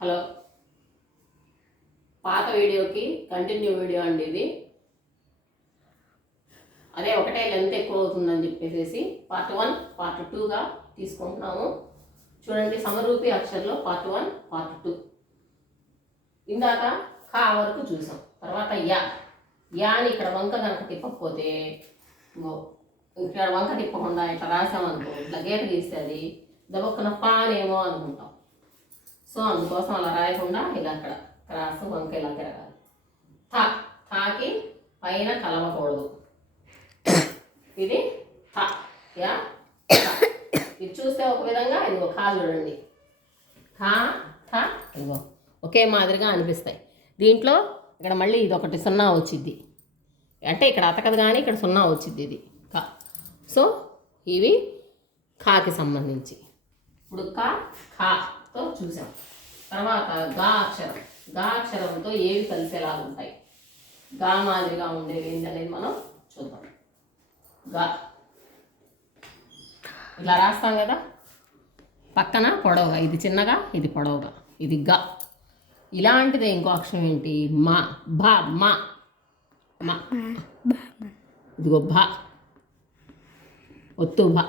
Hello. పాత వీడియోకి continue video అండి ఇది. అదే ఒకటే లెంత్ ఎక్కువ అవుతుందని చెప్పేసి పార్ట్ వన్ పార్ట్ టూగా తీసుకుంటున్నాము. చూడండి సమరూపి అక్షర్లో పార్ట్ వన్ పార్ట్ టూ. ఇందాక కా వరకు చూసాం. తర్వాత యా. యాని ఇక్కడ వంక కనుక తిప్పకపోతే ఇక్కడ వంక తిప్పకుండా ఇట్లా రాసామనుకో ఇట్లా గీత గీస్తే అది దబక్కున పానేమో అనుకుంటాం. సో అందుకోసం అలా రాయకుండా ఇలా అక్కడ క్రాస్ వంక ఇలా తిరగాలి. థా థాకి పైన కలవకూడదు. ఇది థా యా? ఇది చూస్తే ఒక విధంగా ఇది ఒక ఖా చూడండి. థా థా ఇదిగో ఒకే మాదిరిగా అనిపిస్తాయి. దీంట్లో ఇక్కడ మళ్ళీ ఇది ఒకటి సున్నా వచ్చింది అంటే ఇక్కడ అతకదు కానీ ఇక్కడ సున్నా వచ్చింది ఇది కా. సో ఇవి ఖాకి సంబంధించి. ఇప్పుడు కా. తో చూసాం తర్వాత గా అక్షరం. గా అక్షరంతో ఏవి కలిసేలాగా ఉంటాయి? గా మాదిరిగా ఉండేవి ఏంటి అనేది మనం చూద్దాం. గా. ఇలా రాస్తాం కదా? పక్కన పొడవుగా. ఇది చిన్నగా ఇది పొడవుగా. ఇది గా. ఇలాంటిదే ఇంకో అక్షరం ఏంటి? మా. భా మా. మా. ఇదిగో భా. ఒత్తు భా.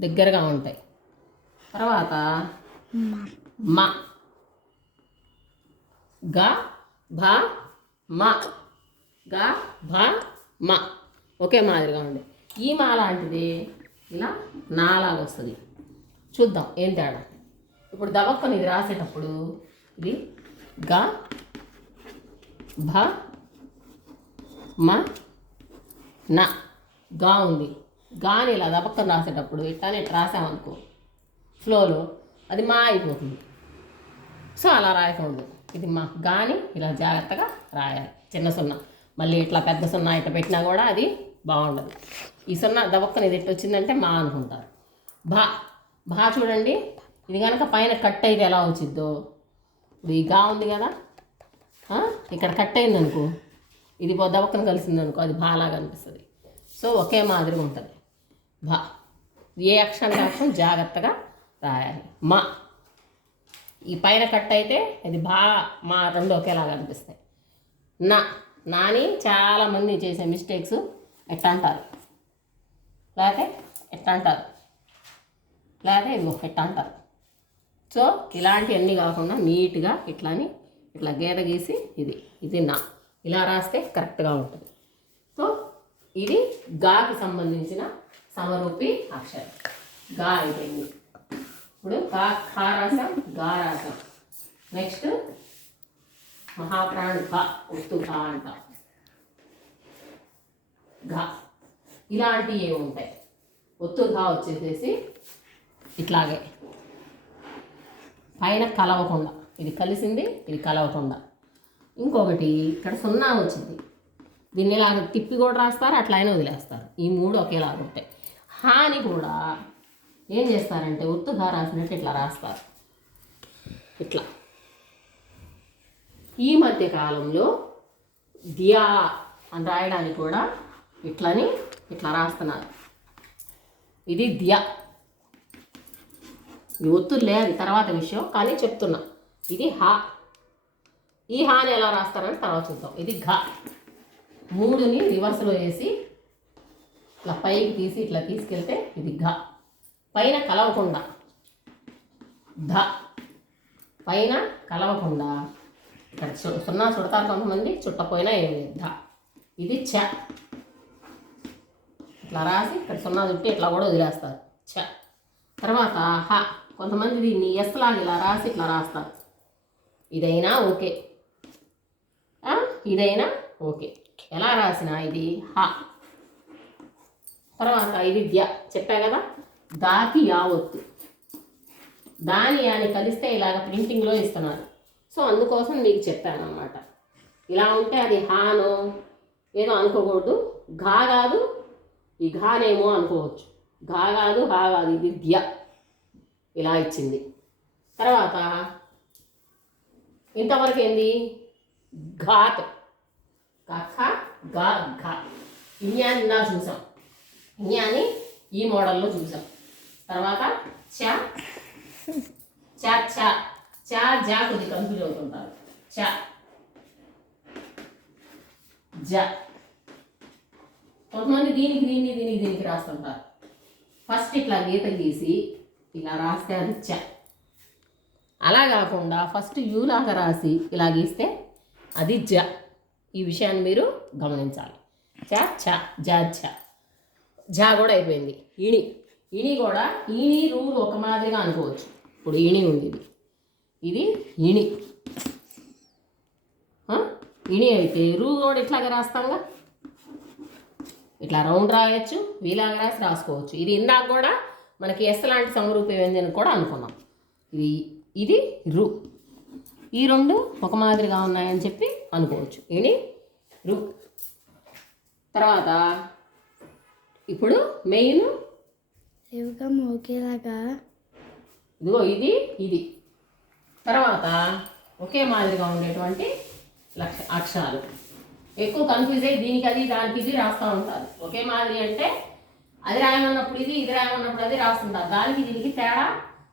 దగ్గరగా ఉంటాయి. తర్వాత మా. గ భ మ. గ భ మ. ఒకే మాదిరిగా ఉండే ఈ మా లాంటిది ఇలా నాలాగా వస్తుంది. చూద్దాం ఏం తేడా? ఇప్పుడు దవక్కని ఇది రాసేటప్పుడు ఇది గ భ మ న. గా ఉంది. గాని ఇలా దబక్కని రాసేటప్పుడు ఇట్లానే ఇట్లా రాసామనుకో ఫ్లోలో అది మా అయిపోతుంది సో అలా రాయకూడదు. ఇది మా గాని ఇలా జాగ్రత్తగా రాయాలి. చిన్న సున్నా. మళ్ళీ ఇట్లా పెద్ద సున్నా ఇట్లా పెట్టినా కూడా అది బాగుండదు. ఈ సున్నా దవక్కని ఇది ఎట్టు వచ్చిందంటే మా అనుకుంటారు. భా భా చూడండి. ఇది కనుక పైన కట్ అయితే ఎలా వచ్చిద్దో? ఇప్పుడు ఈ గా ఉంది కదా? ఇక్కడ కట్ అయింది అనుకో. ఇది పో కలిసింది అనుకో అది బాలాగా అనిపిస్తుంది. సో ఒకే మాదిరిగా ఉంటుంది. భా ఏ అక్షరం అక్షరం జాగ్రత్తగా రాయాలి. మా ఈ పైన కట్ అయితే ఇది బాగా మా రెండు ఒకేలాగా అనిపిస్తాయి. నా నాని చాలామంది చేసే మిస్టేక్స్ ఎట్లా అంటారు? లేకపోతే ఎట్లా అంటారు? లేకపోతే ఇదిగో ఎట్లా అంటారు? సో ఇలాంటివన్నీ కాకుండా నీట్గా ఇట్లాని ఇట్లా గీత గీసి ఇది ఇది నా. ఇలా రాస్తే కరెక్ట్గా ఉంటుంది. సో ఇది గాకి సంబంధించిన సమరూపి అక్షరం. గా అయిపోయింది ఇప్పుడు కా కారాసం గారాసం నెక్స్ట్ మహాప్రాణ్ ఘ ఉత్తు ఘ అంట. ఘ. ఇలాంటివి ఏమి ఉంటాయి? ఒత్తు ఘ వచ్చేసేసి ఇట్లాగే. పైన కలవకుండా. ఇది కలిసింది ఇది కలవకుండా. ఇంకొకటి ఇక్కడ సున్నా వచ్చింది. దీన్ని ఇలా తిప్పి కూడా రాస్తారు అట్లయినా వదిలేస్తారు. ఈ మూడు ఒకేలాగా ఉంటాయి హాని కూడా ఏం చేస్తారంటే ఒత్తుగా రాసినట్టు ఇట్లా రాస్తారు. ఇట్లా. ఈ మధ్య కాలంలో దియా అని రాయడానికి కూడా ఇట్లని ఇట్లా రాస్తున్నారు. ఇది దియా. ఇది ఒత్తులే అది తర్వాత విషయం కానీ చెప్తున్నా. ఇది హా. ఈ హాని ఎలా రాస్తారని తర్వాత చూద్దాం. ఇది ఘ. మూడుని రివర్స్లో వేసి ఇట్లా పైకి తీసి ఇట్లా తీసుకెళ్తే ఇది ఘ. పైన కలవకుండా. ధ. పైన కలవకుండా. ఇక్కడ సున్నా చుడతారు కొంతమంది చుట్టపోయినా ఏం లేదు. ధ. ఇది చ. ఇట్లా రాసి ఇక్కడ సున్నా చుట్టి ఇట్లా కూడా వదిలేస్తారు. చ. తర్వాత హ. కొంతమంది దీన్ని ఎస్ లాగా ఇలా రాసి ఇట్లా రాస్తారు. ఇదైనా ఓకే. ఇదైనా ఓకే. ఎలా రాసినా ఇది హ. తర్వాత ఇది ద్య చెప్పా కదా? దాతి యావత్తు. దాని అని కలిస్తే ఇలాగ ప్రింటింగ్లో ఇస్తున్నారు. సో అందుకోసం మీకు చెప్పాను అనమాట ఇలా ఉంటే అది హానో ఏదో అనుకోకూడదు. ఘా కాదు ఈ ఘానేమో అనుకోవచ్చు. ఘా కాదు హా కాదు ఇది ద్య ఇలా ఇచ్చింది. తర్వాత ఇంతవరకు ఏంది? ఘాత్. కఖ ఘా ఘా. ఇన్యాన్ని ఇలా చూసాం. ఇన్యాన్ని ఈ మోడల్లో చూసాం. తర్వాత చ చ చ చా జా కొద్ది కన్ఫ్యూజ్ అవుతుంటారు. చ. జా. కొంతమంది దీనికి దీన్ని దీనికి దీనికి రాస్తుంటారు. ఫస్ట్ ఇట్లా గీత గీసి ఇలా రాస్తే అది చ. అలా కాకుండా ఫస్ట్ యూ లాగా రాసి ఇలా గీస్తే అది జ. ఈ విషయాన్ని మీరు గమనించాలి. చ చ జ ఛ జా కూడా అయిపోయింది. ఇణి ఇణి కూడా ఈని రూలు ఒక మాదిరిగా అనుకోవచ్చు. ఇప్పుడు ఇణి ఉంది ఇది. ఇది ఇణి ఇణి అయితే రూ కూడా ఇట్లాగే రాస్తాంగా? ఇట్లా రౌండ్ రాయొచ్చు వీలాగా రాసి రాసుకోవచ్చు. ఇది ఇందాక కూడా మనకి ఎస్ లాంటి సమరూపం అని కూడా అనుకున్నాం. ఇది ఇది రు. ఈ రెండు ఒక మాదిరిగా ఉన్నాయని చెప్పి అనుకోవచ్చు. ఇని రు. తర్వాత ఇప్పుడు మెయిన్ రేవకం ఒకేలాగా. ఇదిగో ఇది ఇది. తర్వాత ఒకే మాదిరిగా ఉండేటువంటి లక్ష అక్షరాలు. ఎక్కువ కన్ఫ్యూజ్ అయ్యి దీనికి అది దానికి ఇది రాస్తూ ఉంటారు. ఒకే మాదిరి అంటే అది రాయమన్నప్పుడు ఇది ఇది రాయమన్నప్పుడు అది రాస్తుంటారు. దానికి దీనికి తేడా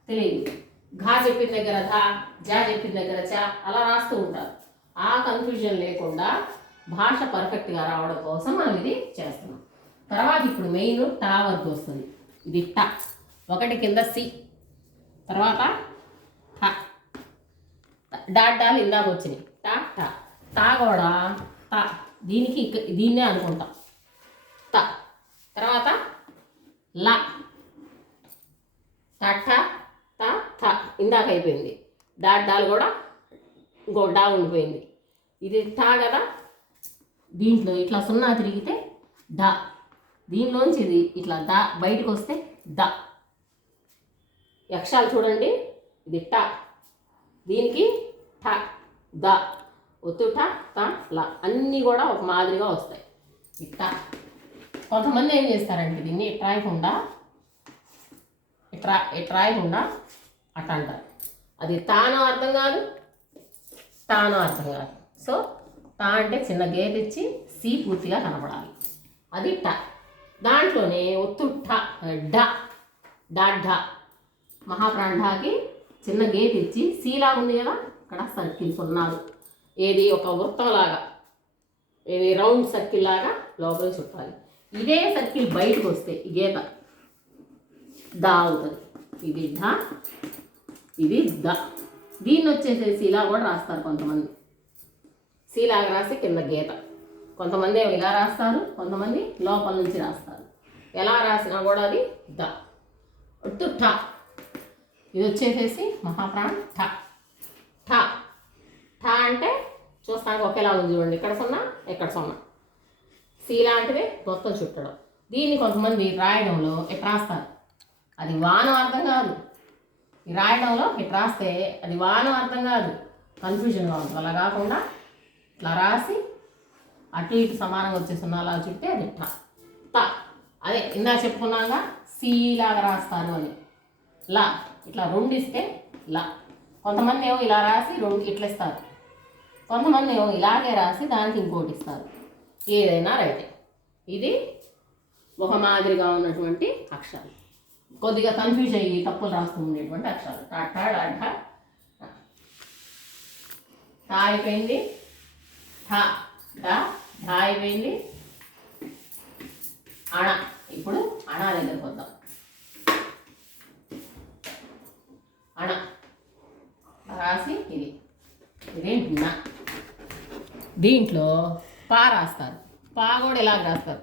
తెలియదు. ఘా చెప్పిన దగ్గర ధా జా చెప్పిన దగ్గర చా అలా రాస్తూ ఉంటారు. ఆ కన్ఫ్యూజన్ లేకుండా భాష పర్ఫెక్ట్గా రావడం కోసం మనం ఇది చేస్తున్నాం. తర్వాత ఇప్పుడు మెయిన్ టా వరకు వస్తుంది. ఇది ట. ఒకటి కింద సి. తర్వాత ట. డాట్ డాలు ఇందాక వచ్చినాయి. టా టా. టా కూడా ట దీనికి దీన్నే అనుకుంటాం. త. తర్వాత ల. టట్ట త థ ఇందాక అయిపోయింది. డాట్ డాల్ కూడా ఇంకో డా ఉండిపోయింది. ఇది టా కదా? దీంట్లో ఇట్లా సున్నా తిరిగితే డా. దీనిలోంచి ఇది ఇట్లా దా బయటకు వస్తే ద. యక్షాలు అక్షరాలు చూడండి. ఇది ట. దీనికి ఠ ద. ఒత్తు ట త ల. అన్నీ కూడా ఒక మాదిరిగా వస్తాయి. ఇట్ట కొంతమంది ఏం చేస్తారంటే దీన్ని ఇట్ట రాయకుండా ఇట్రా అట్ట అంటారు. అది తానో అర్థం కాదు తానో అర్థం కాదు. సో తా అంటే చిన్న గేర్ ఇచ్చి సి పూర్తిగా కనపడాలి. అది ట. దాంట్లోనే ఒత్తు ఠ డ డా ఢ మహాప్రాంఢాకి చిన్న గేట్ ఇచ్చి సీలా ఉంది కదా అక్కడ సర్కిల్స్ ఉన్నారు. ఏది ఒక వృత్తంలాగా ఏది రౌండ్ సర్కిల్ లాగా లోపలికి చుట్టాలి. ఇదే సర్కిల్ బయటకు వస్తే ఈ గీత. దా అవుతుంది. ఇది ధ ఇది ద. దీన్ని వచ్చేసేసి ఇలా కూడా రాస్తారు కొంతమంది. సీలాగా రాసి కింద గీత. కొంతమంది ఇలా రాస్తారు కొంతమంది లోపల నుంచి రాస్తారు. ఎలా రాసినా కూడా అది ద. ఒట్టు ఠ. ఇది వచ్చేసేసి మహాప్రాణం ఠ. ఠ. ఠ అంటే చూస్తానికి ఒకేలా ఉంది చూడండి. ఇక్కడ సున్నా? ఇక్కడ సున్నా? సీ లాంటివి మొత్తం చుట్టడం. దీన్ని కొంతమంది రాయడంలో ఇట్లా రాస్తారు. అది వానం అర్థం కాదు. రాయడంలో ఇట్లా రాస్తే అది వానం అర్థం కాదు. కన్ఫ్యూజన్గా ఉంటుంది. అలా కాకుండా ఇట్లా రాసి అటు ఇటు సమానంగా వచ్చే సున్నాలా చుట్టే అది. ట అదే ఇందా చెప్పుకున్నాగా సి లాగా రాస్తారు అని. లా. ఇట్లా రెండు ఇస్తే లా. కొంతమంది ఏమో ఇలా రాసి రెండు ఇట్లా ఇస్తారు కొంతమంది ఏమో ఇలాగే రాసి దానికి ఇంకోటి ఇస్తారు. ఏదైనా రైతే ఇది ఒక మాదిరిగా ఉన్నటువంటి అక్షరాలు. కొద్దిగా కన్ఫ్యూజ్ అయ్యి తప్పులు రాస్తూ ఉండేటువంటి అక్షరాలు. టాటా డాటా టా అయిపోయింది. ఠా డా ఢా అయిపోయింది అణ. ఇప్పుడు అణ దగ్గరకు వద్దాం అణ. రాసి ఇది. ఇదేంటి నా దీంట్లో పా రాస్తారు. పా కూడా ఇలా రాస్తారు.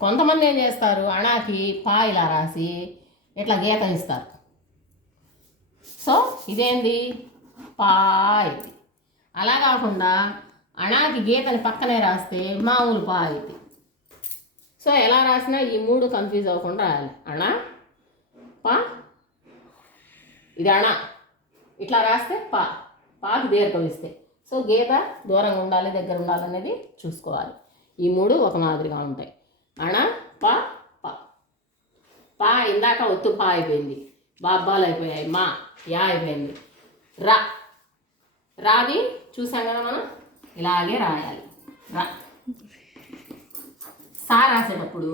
కొంతమంది ఏం చేస్తారు? అణాకి పా ఇలా రాసి ఇట్లా గీత ఇస్తారు. సో ఇదేంది? పా ఇది. అలా కాకుండా అణాకి గీతని పక్కనే రాస్తే మామూలు పా ఇది సో ఎలా రాసినా ఈ మూడు కన్ఫ్యూజ్ అవ్వకుండా రాయాలి. అణా పా. ఇది అణా. ఇట్లా రాస్తే పా. పాకి దీర్ఘం ఇస్తే. సో గీత దూరంగా ఉండాలి దగ్గర ఉండాలి అనేది చూసుకోవాలి. ఈ మూడు ఒక మాదిరిగా ఉంటాయి. అణ పా పా. పా ఇందాక ఒత్తు పా అయిపోయింది. బాబ్బాలు అయిపోయాయి. మా యా అయిపోయింది. రా. రాది చూసాం కదా మనం? ఇలాగే రాయాలి. రా. సా రాసేటప్పుడు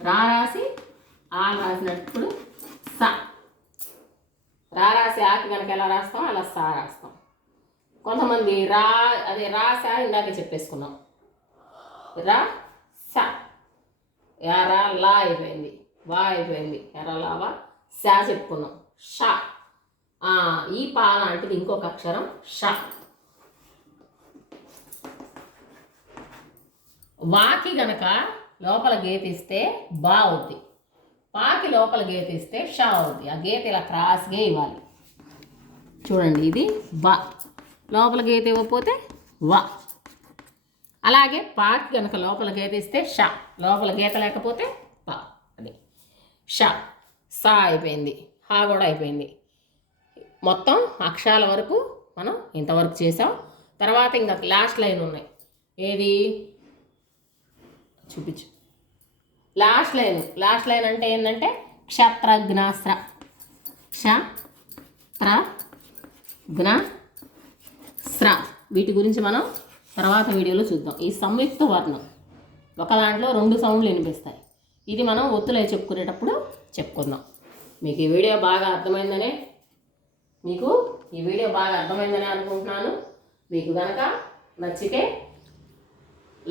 రా రాసి ఆ రాసినప్పుడు సా. రా రాసి ఆకి కనుక ఎలా రాస్తాం? అలా సా రాస్తాం. కొంతమంది రా అదే రా సా ఇందాక చెప్పేసుకున్నాం. రా సా. ఎరా లా అయిపోయింది. వా అయిపోయింది. ఎరా లావా సా చెప్పుకున్నాం. షా. ఈ పా లాంటిది ఇంకొక అక్షరం షా. వాకి గనక లోపల గీతిస్తే బా అవుద్ది. పాకి లోపల గీతిస్తే షా అవుద్ది. ఆ గీత ఇలా క్రాస్గా ఇవ్వాలి. చూడండి ఇది బా. లోపల గీత ఇవ్వకపోతే వా. అలాగే పాకి కనుక లోపల గీత ఇస్తే షా. లోపల గీత లేకపోతే పా. అది. షా. సా అయిపోయింది. హా కూడా అయిపోయింది. మొత్తం అక్షరాల వరకు మనం ఇంతవరకు చేసాం. తర్వాత ఇంకా లాస్ట్ లైన్ ఉన్నాయి. ఏది? చూపించు. లాస్ట్ లైన్ లాస్ట్ లైన్ అంటే ఏంటంటే క్షత్రఘ్నాస్త్ర క్ష త్ర స్ర వీటి గురించి మనం తర్వాత వీడియోలో చూద్దాం. ఈ సంయుక్త వర్ణం. ఒక దాంట్లో రెండు సౌండ్లు వినిపిస్తాయి. ఇది మనం ఒత్తులే చెప్పుకునేటప్పుడు చెప్పుకుందాం. మీకు ఈ వీడియో బాగా అర్థమైందనే మీకు ఈ వీడియో బాగా అర్థమైందని అనుకుంటున్నాను. మీకు కనుక నచ్చితే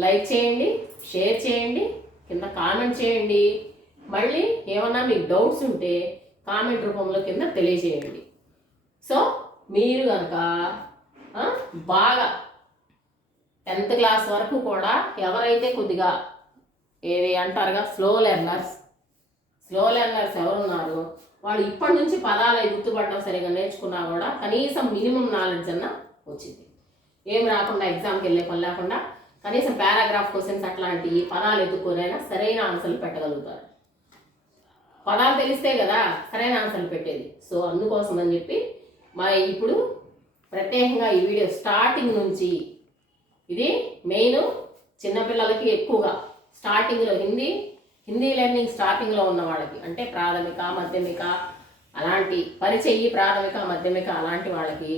లైక్ చేయండి షేర్ చేయండి కింద కామెంట్ చేయండి. మళ్ళీ ఏమన్నా మీకు డౌట్స్ ఉంటే కామెంట్ రూపంలో కింద తెలియజేయండి. సో మీరు కనుక బాగా టెన్త్ క్లాస్ వరకు కూడా ఎవరైతే కొద్దిగా ఏది అంటారుగా స్లో లెర్నర్స్ స్లో లెర్నర్స్ ఎవరున్నారు వాళ్ళు ఇప్పటి నుంచి పదాలు గుర్తుపడడం సరిగా నేర్చుకున్నా కూడా కనీసం మినిమం నాలెడ్జ్ అన్న వచ్చింది. ఏం రాకుండా ఎగ్జామ్కి వెళ్ళే పని లేకుండా కనీసం పారాగ్రాఫ్ క్వశ్చన్స్ అట్లాంటి పదాలు ఎత్తుకోనైనా సరైన ఆన్సర్లు పెట్టగలుగుతారు. పదాలు తెలిస్తే కదా సరైన ఆన్సర్లు పెట్టేది. సో అందుకోసం అని చెప్పి మరి ఇప్పుడు ప్రత్యేకంగా ఈ వీడియో స్టార్టింగ్ నుంచి ఇది మెయిన్ చిన్నపిల్లలకి ఎక్కువగా స్టార్టింగ్లో హిందీ హిందీ లెర్నింగ్ స్టార్టింగ్లో ఉన్న వాళ్ళకి అంటే ప్రాథమిక మాధ్యమిక అలాంటి పరిచయి ప్రాథమిక మాధ్యమిక అలాంటి వాళ్ళకి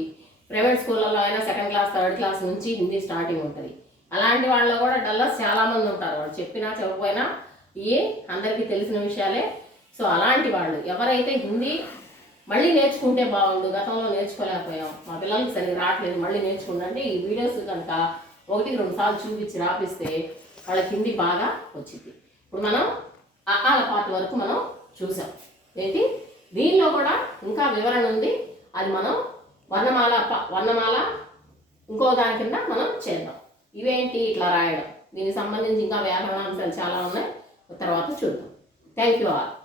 ప్రైవేట్ స్కూళ్ళల్లో అయినా సెకండ్ క్లాస్ థర్డ్ క్లాస్ నుంచి హిందీ స్టార్టింగ్ ఉంటుంది. అలాంటి వాళ్ళలో కూడా డల్లర్స్ చాలామంది ఉంటారు. వాళ్ళు చెప్పినా చెప్పకపోయినా ఇవి అందరికీ తెలిసిన విషయాలే. సో అలాంటి వాళ్ళు ఎవరైతే హిందీ మళ్ళీ నేర్చుకుంటే బాగుండు గతంలో నేర్చుకోలేకపోయాం మా పిల్లలకి సరిగ్గా రావట్లేదు మళ్ళీ నేర్చుకుంటే ఈ వీడియోస్ కనుక ఒకటి రెండు సార్లు చూపించి రాపిస్తే వాళ్ళకి హిందీ బాగా వచ్చింది ఇప్పుడు మనం అకాల పాట వరకు మనం చూసాం. ఏంటి? దీనిలో కూడా ఇంకా వివరణ ఉంది. అది మనం వర్ణమాల ప- వర్ణమాల ఇంకో దాని కింద మనం చేద్దాం. ఇవేంటి ఇట్లా రాయడం? దీనికి సంబంధించి ఇంకా వ్యాకరణ అంశాలు చాలా ఉన్నాయి. తర్వాత చూద్దాం. Thank you all